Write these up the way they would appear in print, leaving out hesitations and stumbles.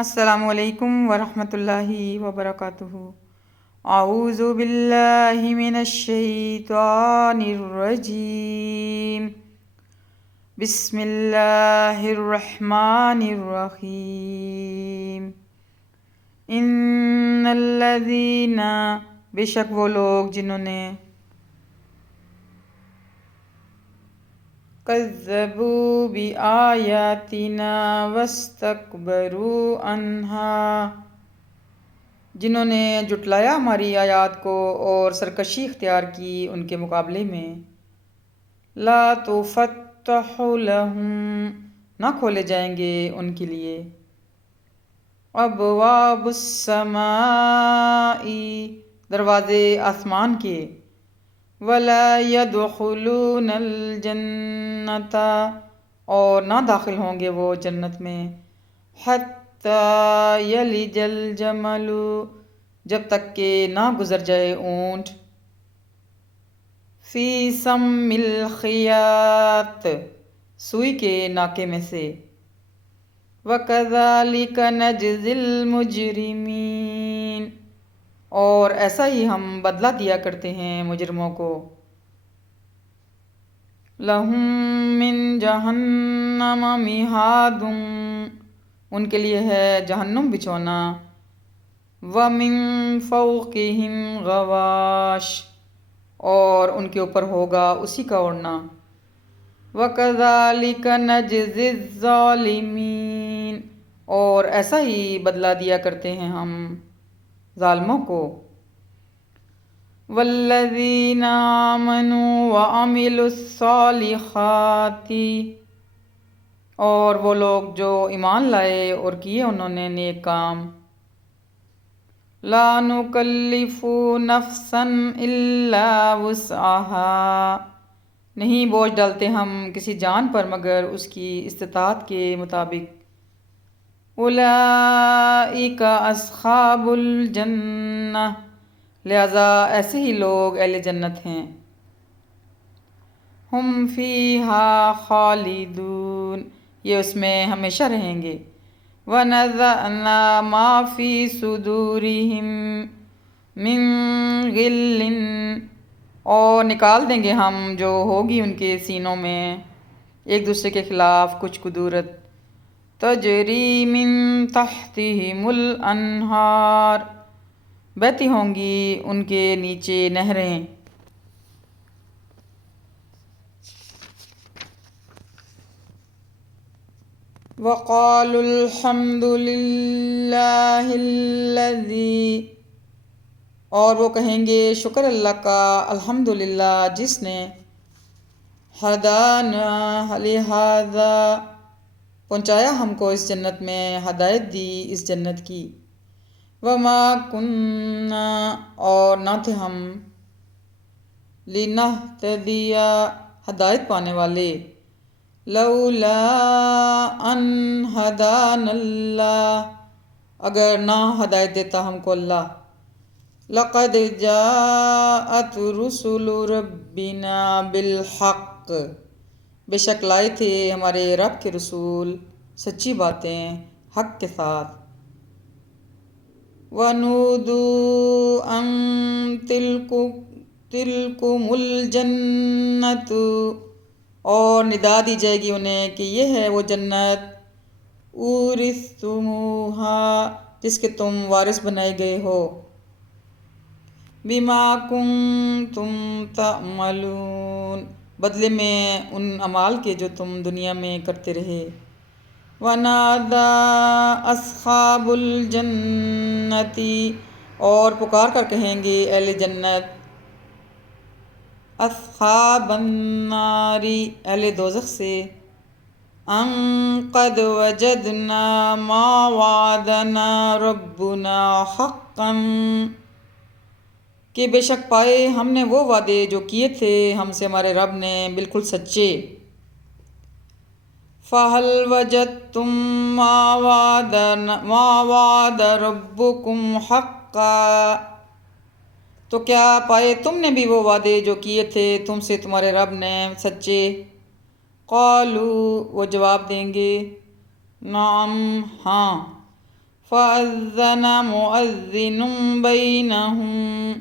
السلام علیکم ورحمۃ اللہ وبرکاتہ۔ اعوذ باللہ من الشیطان الرجیم، بسم اللہ الرحمن الرحیم۔ ان الذین، بے شک وہ لوگ جنہوں نے کذبوا بآیاتنا واستکبروا عنہا، جنہوں نے جھٹلایا ہماری آیات کو اور سرکشی اختیار کی ان کے مقابلے میں، لا تفتح لہم، نہ کھولے جائیں گے ان کے لیے، ابواب السماء، دروازے آسمان کے، ولا يدخلون الجنۃ، اور نہ داخل ہوں گے وہ جنت میں، حتی یلج الجمل، جب تک کہ نہ گزر جائے اونٹ، فی سم الخیاط، سوئی کے ناکے میں سے، وَكَذَلِكَ نَجْزِي الْمُجْرِمِينَ، اور ایسا ہی ہم بدلہ دیا کرتے ہیں مجرموں کو، لَهُم مِّن جَهَنَّمَ مِہَادٌ، ان کے لیے ہے جہنم بچھونا، وَمِن فَوْقِهِمْ غَوَاشٍ، اور ان کے اوپر ہوگا اسی کا اوڑھنا، وَكَذَلِكَ نَجْزِي الظَّالِمِينَ، اور ایسا ہی بدلہ دیا کرتے ہیں ہم ظالموں کو، وَالَّذِينَ آمَنُوا وَعَمِلُوا الصَّالِحَاتِ، اور وہ لوگ جو ایمان لائے اور کیے انہوں نے نیک کام، لا نکلف نفسا الا وسعها، نہیں بوجھ ڈالتے ہم کسی جان پر مگر اس کی استطاعت کے مطابق، اولئک اصحاب الجنہ، لہذا ایسے ہی لوگ اہل جنت ہیں، ہم فیہا خالدون، یہ اس میں ہمیشہ رہیں گے، وَنَزَعْنَا مَا فِي صُدُورِهِم مِّن غِلٍّ، اور نکال دیں گے ہم جو ہوگی ان کے سینوں میں ایک دوسرے کے خلاف کچھ کدورت، تجری من تحتہم الانہار، بہتی ہوں گی ان کے نیچے نہریں، وَقَالُوا الْحَمْدُ لِلَّهِ الَّذِي، اور وہ کہیں گے شکر اللہ کا، الحمدللہ جس نے ہدانا لہذا، پہنچایا ہم کو اس جنت میں، ہدایت دی اس جنت کی، وما کننا، اور نہ تھے ہم، لنہتدی، ہدایت پانے والے، لولا ان ہدانا اللہ، اگر نہ ہدایت دیتا ہم کو اللہ، لقد جاءت رسل ربنا بالحق، بے شک لائے تھے ہمارے رب کے رسول سچی باتیں حق کے ساتھ، وَنُودُوا أَن تِلْكُمُ الْجَنَّةُ، اور ندا دی جائے گی انہیں کہ یہ ہے وہ جنت، اورثتموہا، جس کے تم وارث بنائے گئے ہو، بما کنتم تعملون، بدلے میں ان اعمال کے جو تم دنیا میں کرتے رہے، ونادى اصحاب الجنت، اور پکار کر کہیں گے اہل جنت، اصحاب النار، اہل دوزخ سے، ان قد وجدنا ما وعدنا ربنا حقا، کہ بے شک پائے ہم نے وہ وعدے جو کیے تھے ہم سے ہمارے رب نے بالکل سچے، فَهَلْ وَجَدْتُم مَّا وَعَدَ رَبُّكُمْ حَقًّا، تو کیا پائے تم نے بھی وہ وعدے جو کیے تھے تم سے تمہارے رب نے سچے، قالوا، وہ جواب دیں گے، نعم، ہاں، فَأَذَّنَ مُؤَذِّنٌ بَيْنَهُمْ،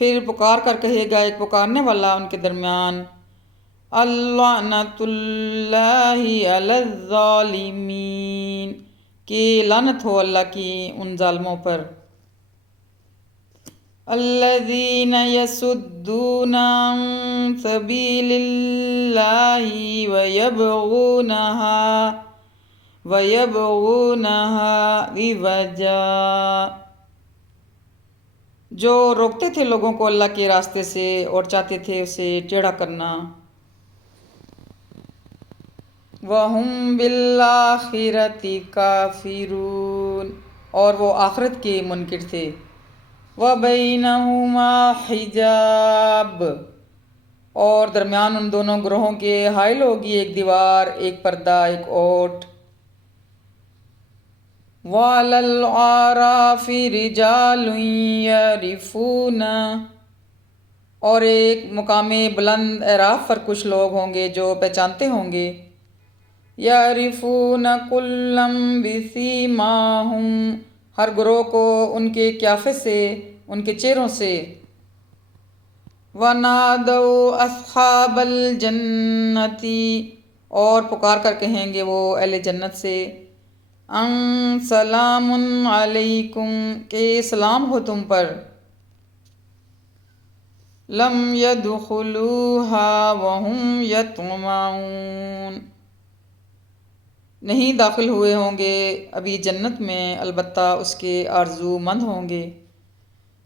پھر پکار کر کہے گا ایک پکارنے والا ان کے درمیان، اللعنۃ اللہ علی الظالمین، کہ لعنت ہو اللہ کی ان ظالموں پر، الذین یصدون عن سبیل اللہ ویبغونہا عوجا، جو روکتے تھے لوگوں کو اللہ کے راستے سے اور چاہتے تھے اسے ٹیڑھا کرنا، وَهُمْ بِالْآخِرَةِ کافرون، اور وہ آخرت کے منکر تھے، وَبَيْنَهُمَا حِجَابٌ، اور درمیان ان دونوں گروہوں کے حائل ہوگی ایک دیوار، ایک پردہ، ایک اوٹ، وَعَلَى الْأَعْرَافِ رِجَالٌ يَعْرِفُونَ، اور ایک مقام بلند اعراف پر کچھ لوگ ہوں گے جو پہچانتے ہوں گے، يَعْرِفُونَ كُلًّا بِسِيمَاهُمْ، ہر گروہ کو ان کے قیافے سے، ان کے چہروں سے، وَنَادَوْا أَصْحَابَ الْجَنَّةِ، اور پکار کر کہیں گے وہ اہل جنت سے، ان سلام علیکم، کہ سلام ہو تم پر، لم يدخلوها وهم يطمعون، نہیں داخل ہوئے ہوں گے ابھی جنت میں، البتہ اس کے آرزو مند ہوں گے،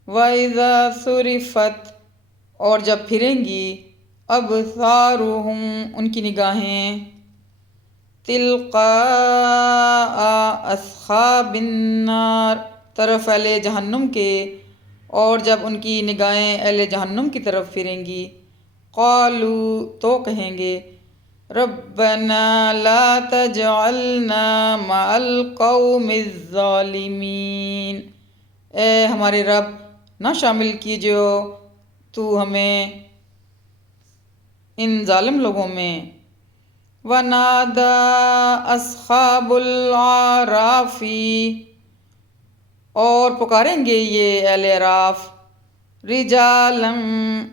وَإِذَا صُرِفَتْ، اور جب پھریں گی، أَبْصَارُهُمْ، ان کی نگاہیں، تِلْقَاءَ أَصْحَابِ النَّارِ، طرف اہل جہنم کے، اور جب ان کی نگاہیں اہل جہنم کی طرف پھریں گی، قالوا، تو کہیں گے، ربنا لا تجعلنا مع القوم الظالمین، اے ہمارے رب نہ شامل کیجو تو ہمیں ان ظالم لوگوں میں، وَنَادَى أَصْحَابُ الْأَعْرَافِ، اور پکاریں گے یہ اہل اعراف، رِجَالًا،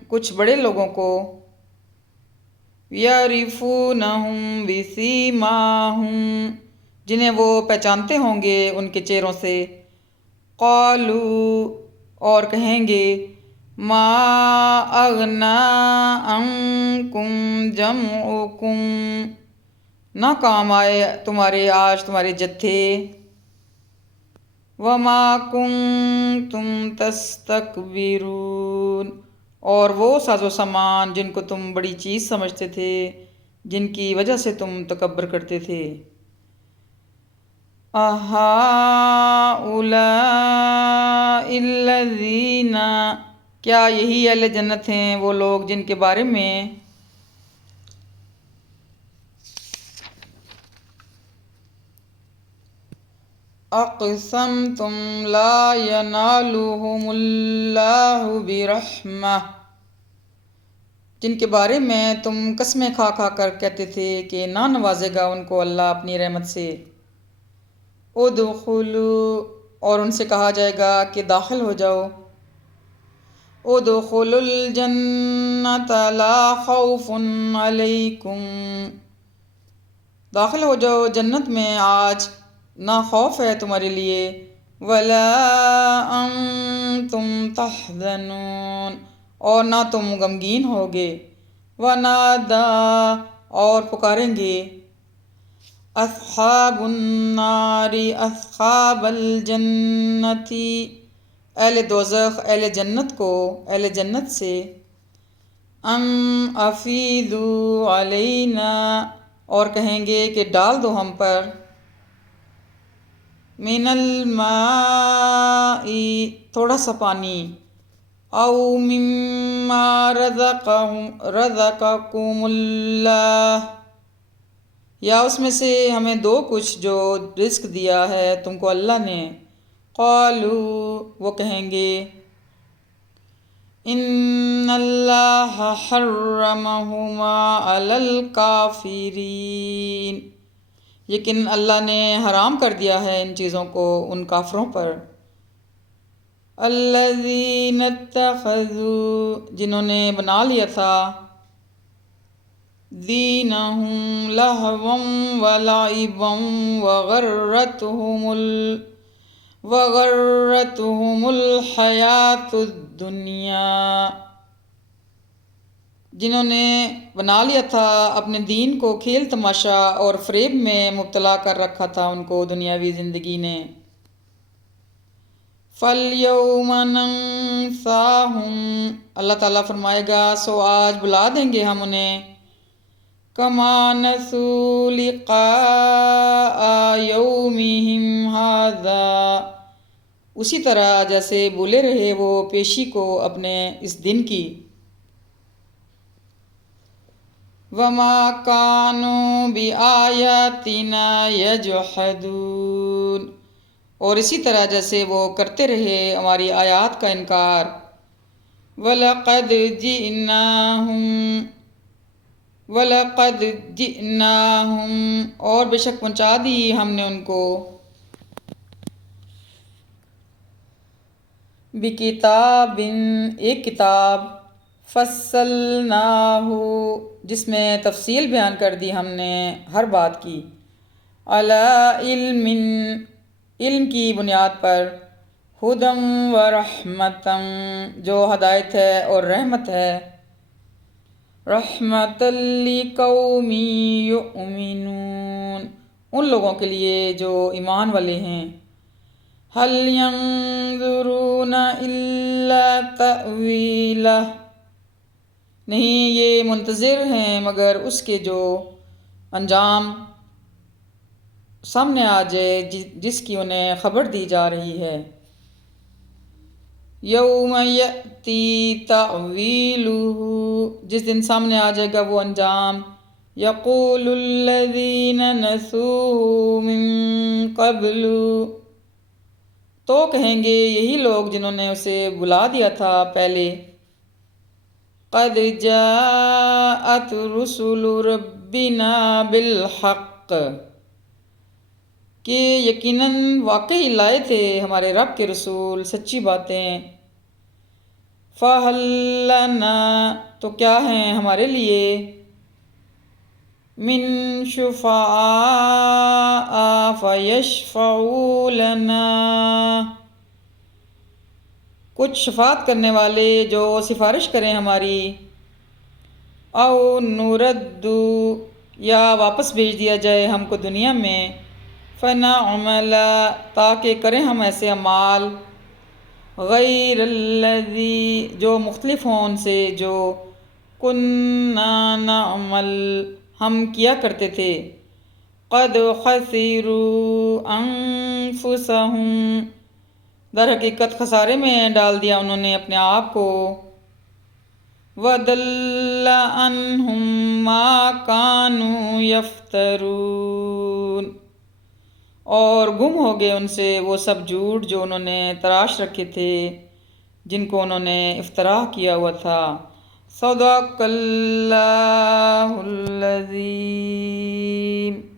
کچھ بڑے لوگوں کو، يَعْرِفُونَهُمْ بِسِيمَاهُمْ، جنہیں وہ پہچانتے ہوں گے ان کے چہروں سے، قالوا، اور کہیں گے، ما اغنى عنكم جمعكم، نہ کام آئے تمہارے آج تمہارے جتھے، وما كنتم تستكبرون، اور وہ ساز و سامان جن کو تم بڑی چیز سمجھتے تھے، جن کی وجہ سے تم تکبر کرتے تھے، أَهَٰؤُلَاءِ الَّذِينَ، کیا یہی اہل جنت ہیں وہ لوگ جن کے بارے میں اقسمتم لا ينالهم اللہ برحمہ، جن کے بارے میں تم قسمیں کھا کھا کر کہتے تھے کہ نہ نوازے گا ان کو اللہ اپنی رحمت سے، ادخلوا، اور ان سے کہا جائے گا کہ داخل ہو جاؤ، ادخلوا الجنۃ لا خوف علیکم، داخل ہو جاؤ جنت میں آج نہ خوف ہے تمہارے لیے، ولا انتم تحزنون، اور نہ تم غمگین ہوگے، ونادا، اور پکاریں گے، اصحاب النار اصحاب الجنت، اہل دوزخ اہل جنت کو اہل جنت سے، ان افیضوا علینا، اور کہیں گے کہ ڈال دو ہم پر، من الماء، تھوڑا سا پانی، او مما رزقکم اللہ، یا اس میں سے ہمیں دو کچھ جو رزق دیا ہے تم کو اللہ نے، قالوا، وہ کہیں گے، ان اللہ حرمہما علی الکافرین، لیکن اللہ نے حرام کر دیا ہے ان چیزوں کو ان کافروں پر۔ الذین اتخذوا، جنہوں نے بنا لیا تھا، دینہم لہوا ولعبا وغرتہم الحیات الدنیا، جنہوں نے بنا لیا تھا اپنے دین کو کھیل تماشا اور فریب میں مبتلا کر رکھا تھا ان کو دنیاوی زندگی نے۔ فَالْيَوْمَ نَنْسَاهُمْ، اللہ تعالیٰ فرمائے گا سو آج بلا دیں گے ہم انہیں، كَمَا نَسُوا لِقَاءَ يَوْمِهِمْ هَذَا، اسی طرح جیسے بھولے رہے وہ پیشی کو اپنے اس دن کی۔ وَمَا كَانُوا بِآيَاتِنَا يَجْحَدُونَ، اور اسی طرح جیسے وہ کرتے رہے ہماری آیات کا انکار۔ وَلَقَدْ جِئْنَاهُمْ، اور بے شک پہنچا دی ہم نے ان کو، بِکِتَابٍ، ایک کتاب، فَصَّلْنَاهُ، جس میں تفصیل بیان کر دی ہم نے ہر بات کی، عَلَىٰ عِلْمٍ، علم کی بنیاد پر، ہُدًى وَرَحْمَةً، جو ہدایت ہے اور رحمت ہے، رَحْمَةً لِقَوْمٍ يُؤْمِنُونَ، ان لوگوں کے لیے جو ایمان والے ہیں۔ هَلْ يَنظُرُونَ إِلَّا تَأْوِيلَهُ، نہیں یہ منتظر ہیں مگر اس کے جو انجام سامنے آ جائے جس کی انہیں خبر دی جا رہی ہے۔ یوم یأتی تأویلہ، جس دن سامنے آ جائے گا وہ انجام، یقول الذین نسوہ من قبل، تو کہیں گے یہی لوگ جنہوں نے اسے بلا دیا تھا پہلے، قد جاءت رسل ربنا بالحق، کہ یقیناً واقعی لائے تھے ہمارے رب کے رسول سچی باتیں، فَهَلْ لَنَا، تو کیا ہیں ہمارے لیے، من شفعاء فَيَشْفَعُوا لَنَا، کچھ شفاعت کرنے والے جو سفارش کریں ہماری، او نُرَدُّ، یا واپس بھیج دیا جائے ہم کو دنیا میں، فَنَعْمَلَ، تاکہ کریں ہم ایسے اعمال، غیر الذی، جو مختلف ہوں ان سے جو کُنَّا نَعْمَلُ، ہم کیا کرتے تھے، قد خسروا انفسهم، در حقیقت خسارے میں ڈال دیا انہوں نے اپنے آپ کو، وَضَلَّ عَنْهُمْ مَا كَانُوا يَفْتَرُونَ، اور گم ہو گئے ان سے وہ سب جھوٹ جو انہوں نے تراش رکھے تھے، جن کو انہوں نے افتراء کیا ہوا تھا۔ صدق اللہ العظیم۔